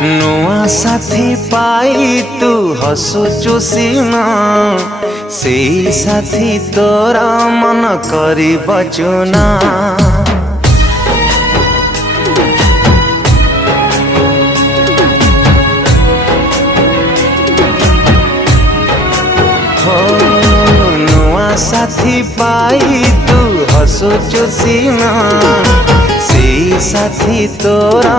नुआ साथी पाई तू हसुचु सीना से साथी तोरा मन करी बचुना। हो नुआ साथी पाई तू हसुचु सीना से साथी तोरा